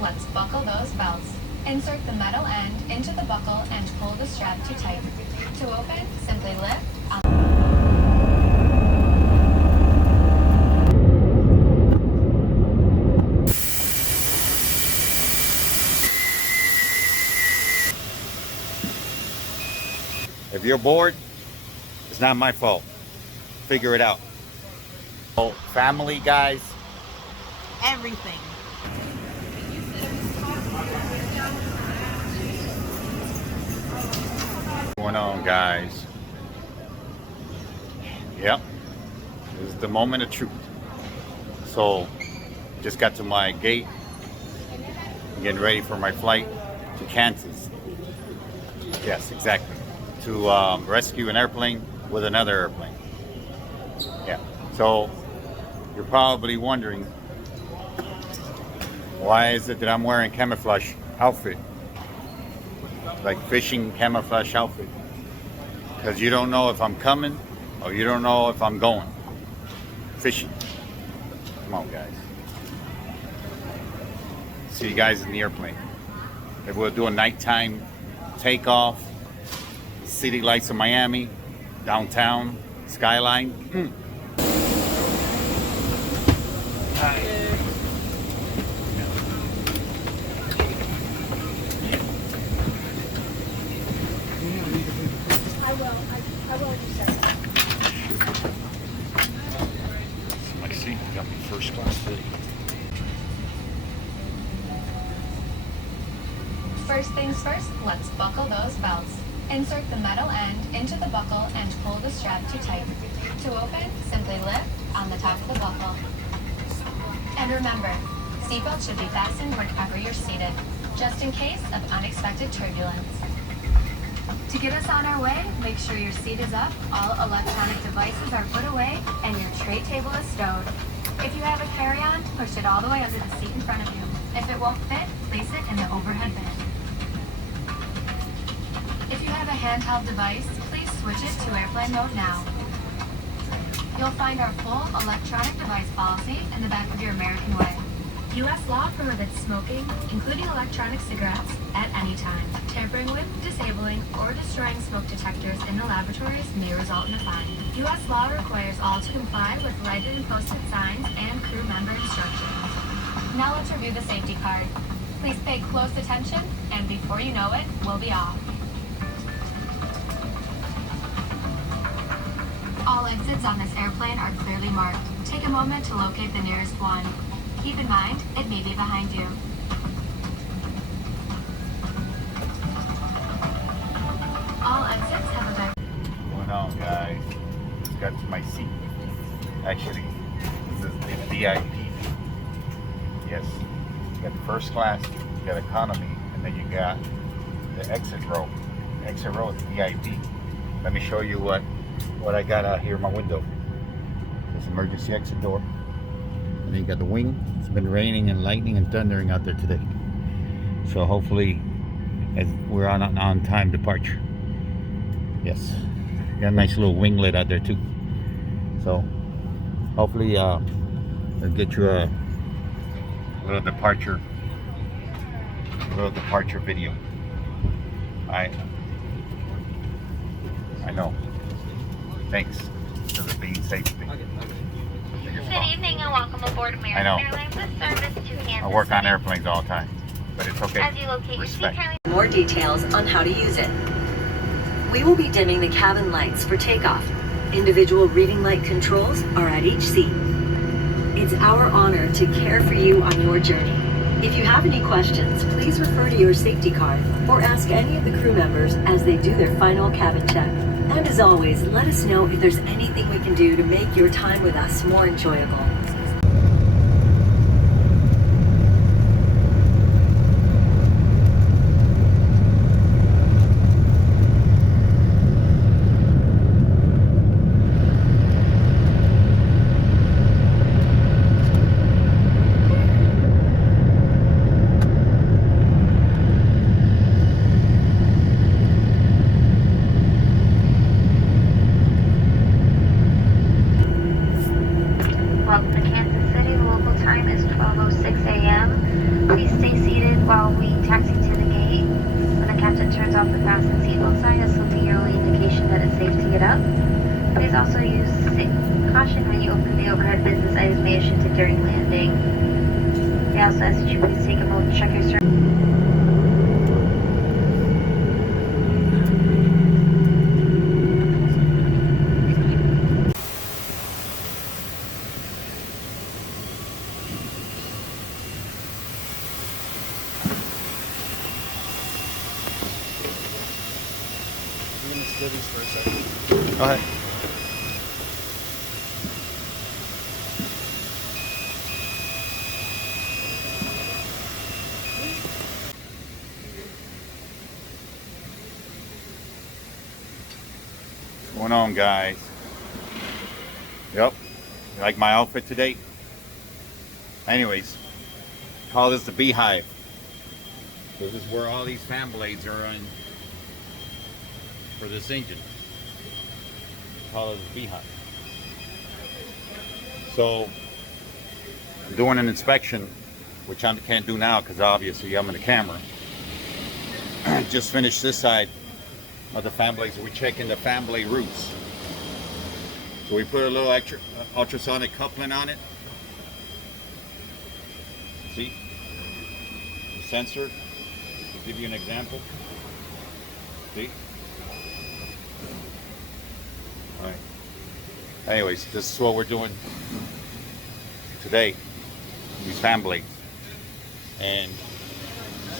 let's buckle those belts. Insert the metal end into the buckle and pull the strap to tight. To open, simply lift. If you're bored, it's not my fault. Figure it out. Oh, family, guys. Everything. What's going on, guys? Yep. This is the moment of truth. So, just got to my gate. Getting ready for my flight to Kansas. Yes, exactly. To rescue an airplane with another airplane. Yeah. So, you're probably wondering, why is it that I'm wearing camouflage outfit? Like fishing camouflage outfit. Because you don't know if I'm coming or you don't know if I'm going fishing. Come on, guys. See you guys in the airplane. Maybe we'll do a nighttime takeoff. City lights of Miami, downtown, skyline. Hi. I will use that. My seat got me first class today. First things first, let's buckle those belts. Insert the metal end into the buckle and pull the strap to tight. To open, simply lift on the top of the buckle. And remember, seatbelt should be fastened wherever you're seated, just in case of unexpected turbulence. To get us on our way, make sure your seat is up, all electronic devices are put away, and your tray table is stowed. If you have a carry-on, push it all the way under the seat in front of you. If it won't fit, place it in the overhead bin. If you have a handheld device, please switch it to airplane mode now. You'll find our full electronic device policy in the back of your American Way. U.S. law prohibits smoking, including electronic cigarettes, at any time. Tampering with, disabling, or destroying smoke detectors in the laboratories may result in a fine. U.S. law requires all to comply with lighted and posted signs and crew member instructions. Now let's review the safety card. Please pay close attention, and before you know it, we'll be off. All exits on this airplane are clearly marked. Take a moment to locate the nearest one. Keep in mind, it may be behind you. All exits have a back. What's going on, guys? Just got to my seat. Actually, this is the VIP. Yes. You got the first class, you got economy, and then you got the exit row. Exit row is VIP. Let me show you what I got out here in my window. This emergency exit door. And then you got the wing. It's been raining and lightning and thundering out there today. So hopefully as we're on time departure. Yes. Got a nice little winglet out there too. So hopefully I'll get you a little departure video. I know. Thanks for the being safety. Good evening and welcome aboard American Airlines with service to Kansas. I work on airplanes all the time, but it's okay. As you locate Respect. your seat, More details on how to use it. We will be dimming the cabin lights for takeoff. Individual reading light controls are at each seat. It's our honor to care for you on your journey. If you have any questions, please refer to your safety card or ask any of the crew members as they do their final cabin check. And as always, let us know if there's anything we can do to make your time with us more enjoyable. while we taxi to the gate. When the captain turns off the fasten seatbelt sign, this will be your only indication that it's safe to get up. Please also use caution when you open the overhead bins as items may have shifted during landing. We also ask that you please take a moment to check your surroundings. For a second. Go ahead. What's going on, guys? Yep. You like my outfit today? Anyways, call this the beehive. This is where all these fan blades are in for this engine. Call it a beehive. So I'm doing an inspection, which I can't do now because obviously I'm in the camera. Just finished this side of the fan blades. We're checking the fan blade roots. So we put a little extra ultrasonic coupling on it. See the sensor. I'll give you an example. See. Alright. Anyways, this is what we're doing today. These fan blades. And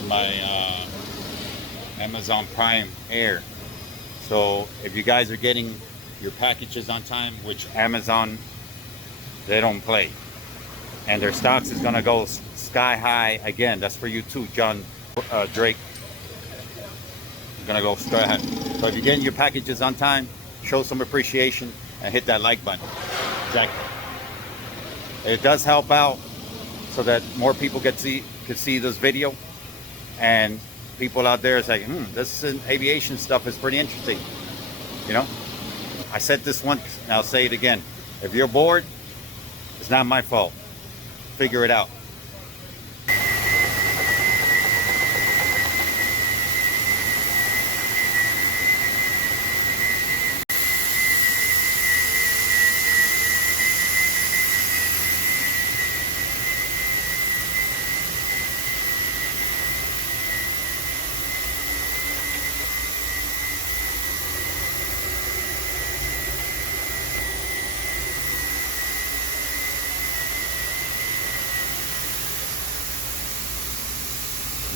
my Amazon Prime Air. So if you guys are getting your packages on time, which Amazon, they don't play. And their stocks is gonna go sky high again. That's for you too, John Drake. It's gonna go sky high. So if you're getting your packages on time, show some appreciation and hit that like button. Exactly. It does help out so that more people can see this video, and people out there is like, this aviation stuff is pretty interesting. You know, I said this once and I'll say it again. If you're bored, it's not my fault. Figure it out.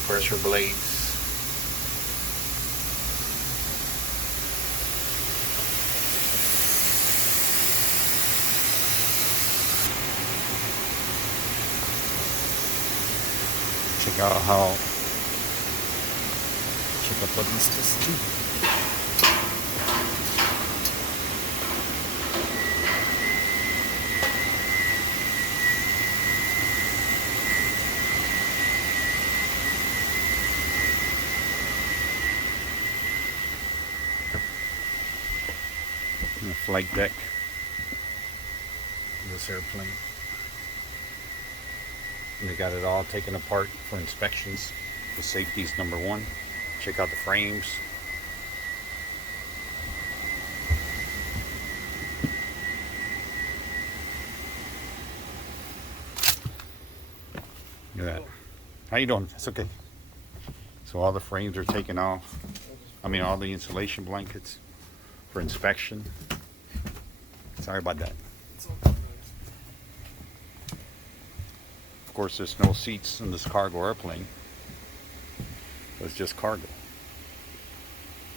Compressor blades. Check out how buttons this too. Flight deck, this airplane. And they got it all taken apart for inspections. The safety is number one. Check out the frames. Look at that. How you doing? It's okay. So all the frames are taken off. I mean, all the insulation blankets for inspection. Sorry about that. Of course, there's no seats in this cargo airplane. It's just cargo.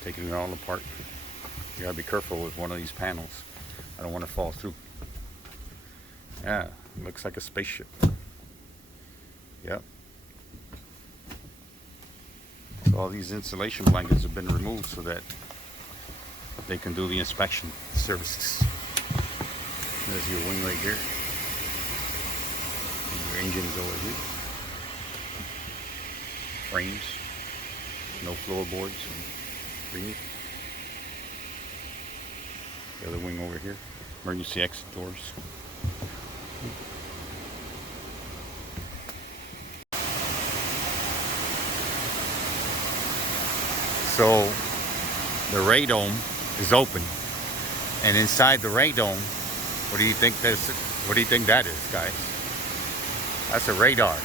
Taking it all apart. You gotta be careful with one of these panels. I don't want to fall through. Yeah, it looks like a spaceship. Yep. So all these insulation blankets have been removed so that they can do the inspection services. There's your wing right here. Your engines over here. Frames. No floorboards. Bring it. The other wing over here. Emergency exit doors. So the radome is open, and inside the radome, what do you think this? What do you think that is, guys? That's a radar.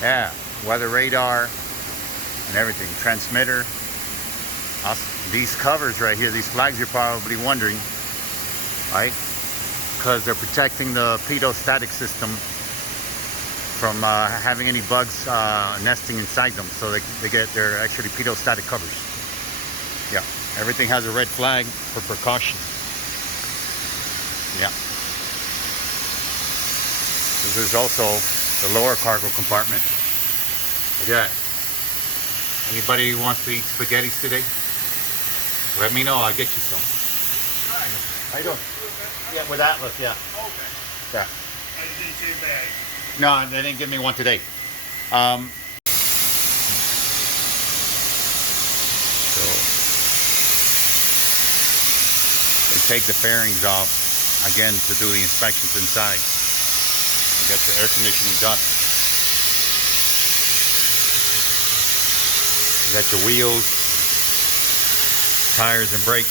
Yeah, weather radar and everything. Transmitter. These covers right here, these flags, you're probably wondering, right? Because they're protecting the pedostatic system from having any bugs nesting inside them. So they're actually pedostatic covers. Yeah, everything has a red flag for precaution. Yeah. This is also the lower cargo compartment. Look at that. Anybody who wants to eat spaghettis today? Let me know, I'll get you some. How you doing? Yeah, with Atlas, yeah. Okay. Yeah. I didn't see a bag. No, they didn't give me one today. So they take the fairings off again to do the inspections inside. You got your air conditioning ducts. You got your wheels, tires and brakes,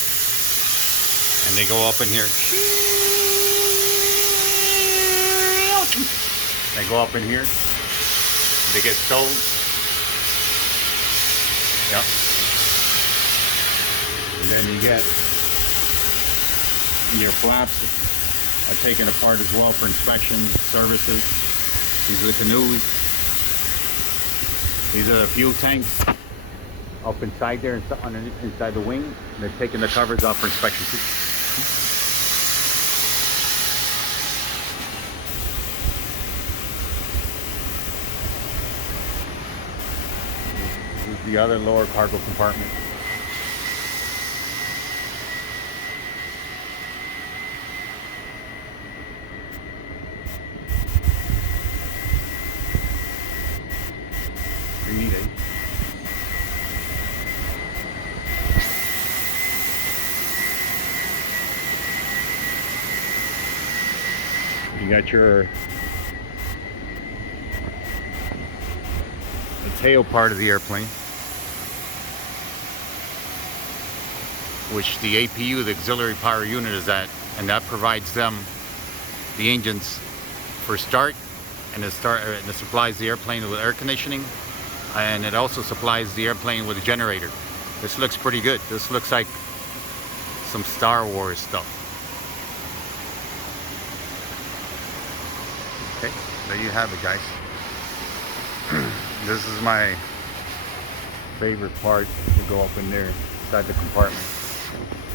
and they go up in here. They go up in here. They get stowed. Yep. And then you get your flaps are taken apart as well for inspection services. These are the canoes. These are the fuel tanks up inside there, inside the wing. They're taking the covers off for inspection too. This is the other lower cargo compartment. Pretty neat, eh? You got the tail part of the airplane, which the APU, the auxiliary power unit, is at, and that provides them the engines for start, and it supplies the airplane with air conditioning, and it also supplies the airplane with a generator. This looks pretty good. This looks like some Star Wars stuff. Okay, there you have it, guys. This is my favorite part, to go up in there inside the compartment.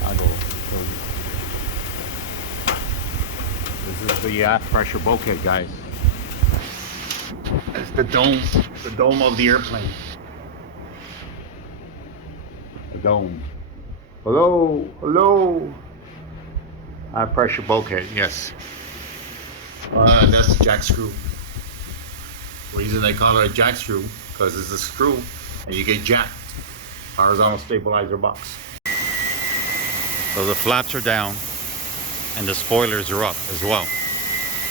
I'll go show you. This is the aft pressure bulkhead, guys. It's the dome of the airplane. The dome. Hello, hello. Aft pressure bulkhead, yes. That's the jack screw. The reason they call it a jack screw, because it's a screw and you get jacked. Horizontal stabilizer box. So the flaps are down and the spoilers are up as well.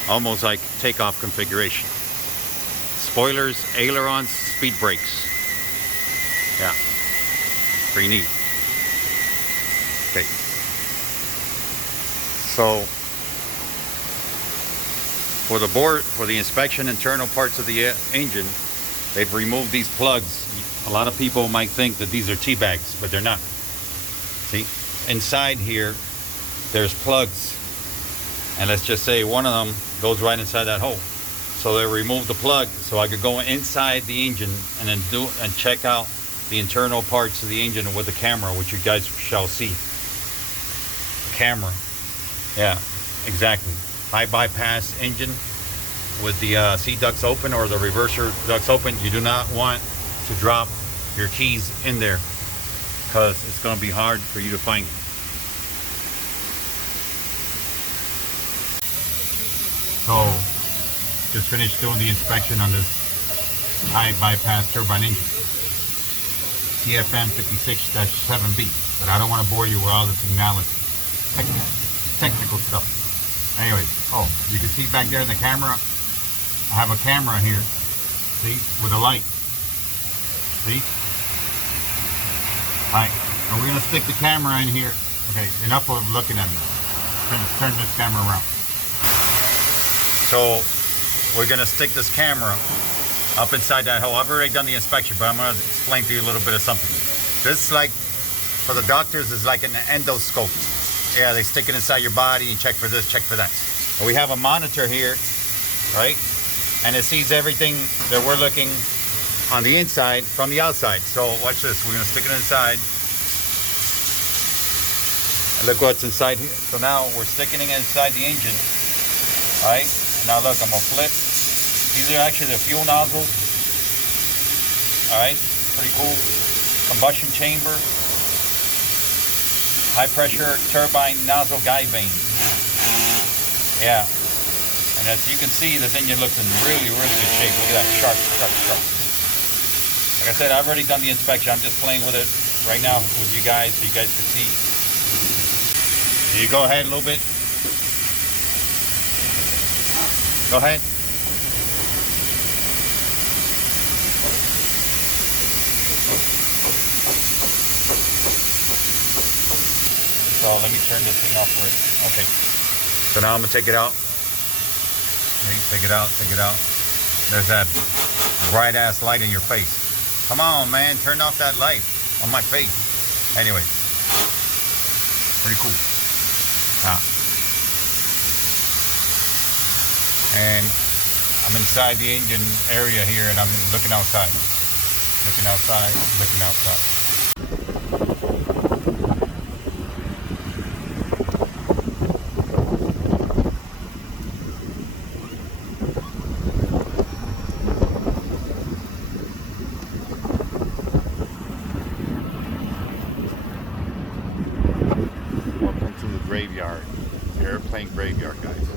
Almost like takeoff configuration. Spoilers, ailerons, speed brakes. Yeah, pretty neat. Okay. So for the inspection internal parts of the engine, they've removed these plugs. A lot of people might think that these are T-bags, but they're not. See, inside here, there's plugs, and let's just say one of them goes right inside that hole. So they removed the plug so I could go inside the engine and then check out the internal parts of the engine with the camera, which you guys shall see. Camera, yeah, exactly. High bypass engine with the seat ducts open or the reverser ducts open. You do not want to drop your keys in there because it's going to be hard for you to find. So, just finished doing the inspection on this high bypass turbine engine, CFM 56-7B, but I don't want to bore you with all the technical stuff. Anyways, oh, you can see back there in the camera, I have a camera here, see, with a light, see? Alright, and we're gonna stick the camera in here. Okay, enough of looking at me. Turn this camera around. So we're gonna stick this camera up inside that hole. I've already done the inspection, but I'm gonna explain to you a little bit of something. This, like, for the doctors, is like an endoscope. Yeah, they stick it inside your body and check for this, check for that. But we have a monitor here, right? And it sees everything that we're looking on the inside from the outside. So watch this, we're gonna stick it inside. And look what's inside here. So now we're sticking it inside the engine. All right, now look, I'm gonna flip. These are actually the fuel nozzles. All right, pretty cool. Combustion chamber. High pressure turbine nozzle guide vane. Yeah, and as you can see, this engine looks in really, really good shape. Look at that, sharp, sharp, sharp. Like I said, I've already done the inspection. I'm just playing with it right now with you guys so you guys can see. You go ahead a little bit. Go ahead. So let me turn this thing off for it. Okay. So now I'm gonna take it out. Okay, take it out, take it out. There's that bright ass light in your face. Come on, man, turn off that light on my face. Anyway, pretty cool. And I'm inside the engine area here, and I'm looking outside. Looking outside, looking outside. Graveyard, the airplane graveyard, guys.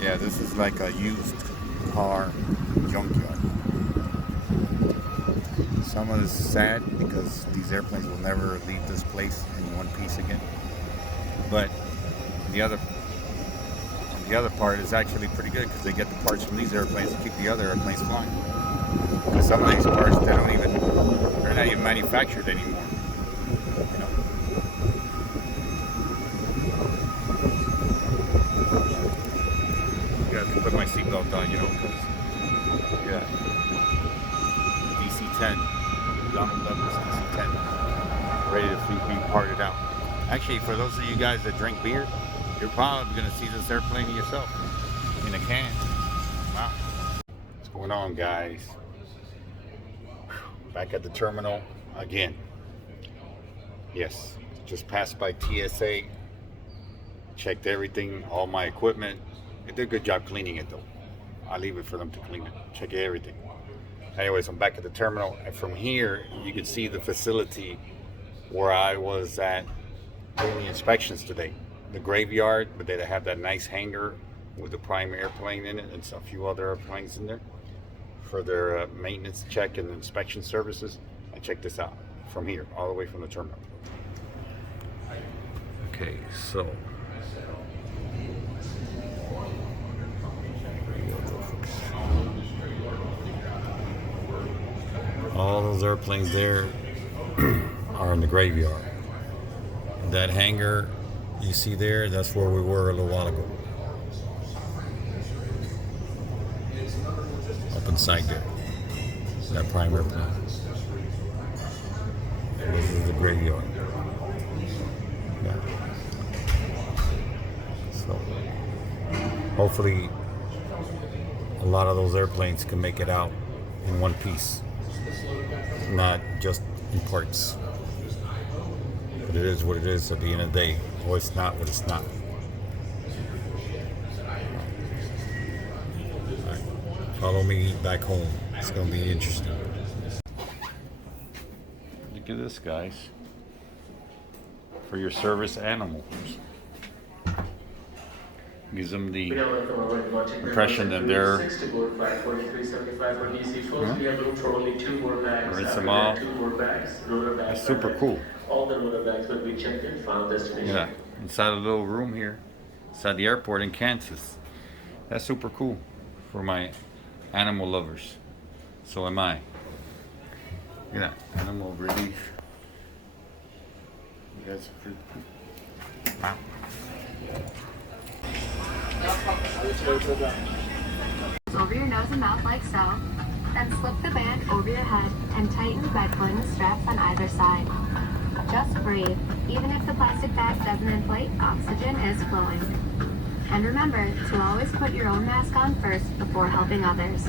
Yeah, this is like a used car junkyard. Some of this is sad because these airplanes will never leave this place in one piece again. But the other part is actually pretty good because they get the parts from these airplanes to keep the other airplanes flying. Because some of these parts, they're not even manufactured anymore. Put my seatbelt on, you know, because yeah, DC-10, Donald Douglas DC-10, ready to be parted out. Actually, for those of you guys that drink beer, you're probably going to see this airplane yourself in a can. Wow. What's going on, guys? Back at the terminal again. Yes, just passed by TSA, checked everything, all my equipment. They did a good job cleaning it, though. I'll leave it for them to clean it, check everything. Anyways, I'm back at the terminal, and from here you can see the facility where I was at doing the inspections today. The graveyard, but they have that nice hangar with the prime airplane in it and a few other airplanes in there for their maintenance check and inspection services. And check this out from here, all the way from the terminal. Okay, so all those airplanes there are in the graveyard. That hangar you see there, that's where we were a little while ago. Up inside there. That prime airplane. And this is the graveyard. Yeah. So hopefully a lot of those airplanes can make it out in one piece, not just in parts. But it is what it is at the end of the day, or it's not what it's not. Right. Follow me back home. It's going to be interesting. Look at this, guys. For your service animals. Gives them the impression that they're rinse them off. That's super cool. All the loader bags will be checked in final destination. Yeah, inside a little room here, inside the airport in Kansas. That's super cool for my animal lovers. So am I. Look at that, animal relief. That's pretty wow. Over your nose and mouth like so. Then slip the band over your head and tighten by pulling the straps on either side. Just breathe. Even if the plastic bag doesn't inflate, oxygen is flowing. And remember to always put your own mask on first before helping others.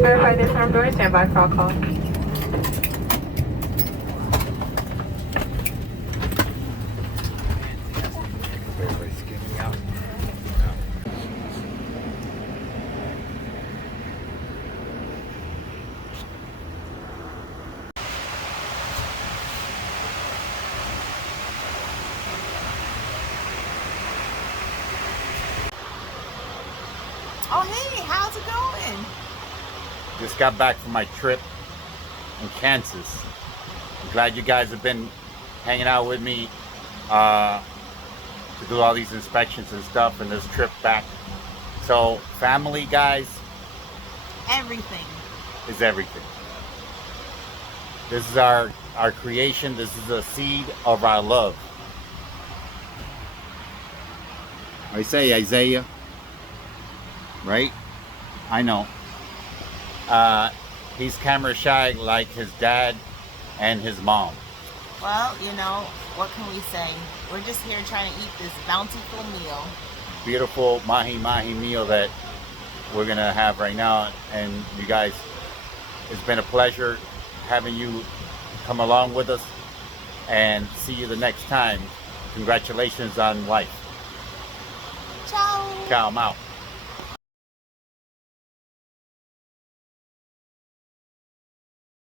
Verify this arm door. Stand by for a call. Everybody's skimming out. Oh, hey, how's it going? Just got back from my trip in Kansas. I'm glad you guys have been hanging out with me to do all these inspections and stuff and this trip back. So family, guys, Everything. is everything. This is our creation. This is the seed of our love. I say Isaiah, right? I know. He's camera shy like his dad and his mom. Well, you know, what can we say? We're just here trying to eat this bountiful meal. Beautiful mahi mahi meal that we're gonna have right now. And you guys, it's been a pleasure having you come along with us, and see you the next time. Congratulations on life. Ciao. Ciao, I'm out.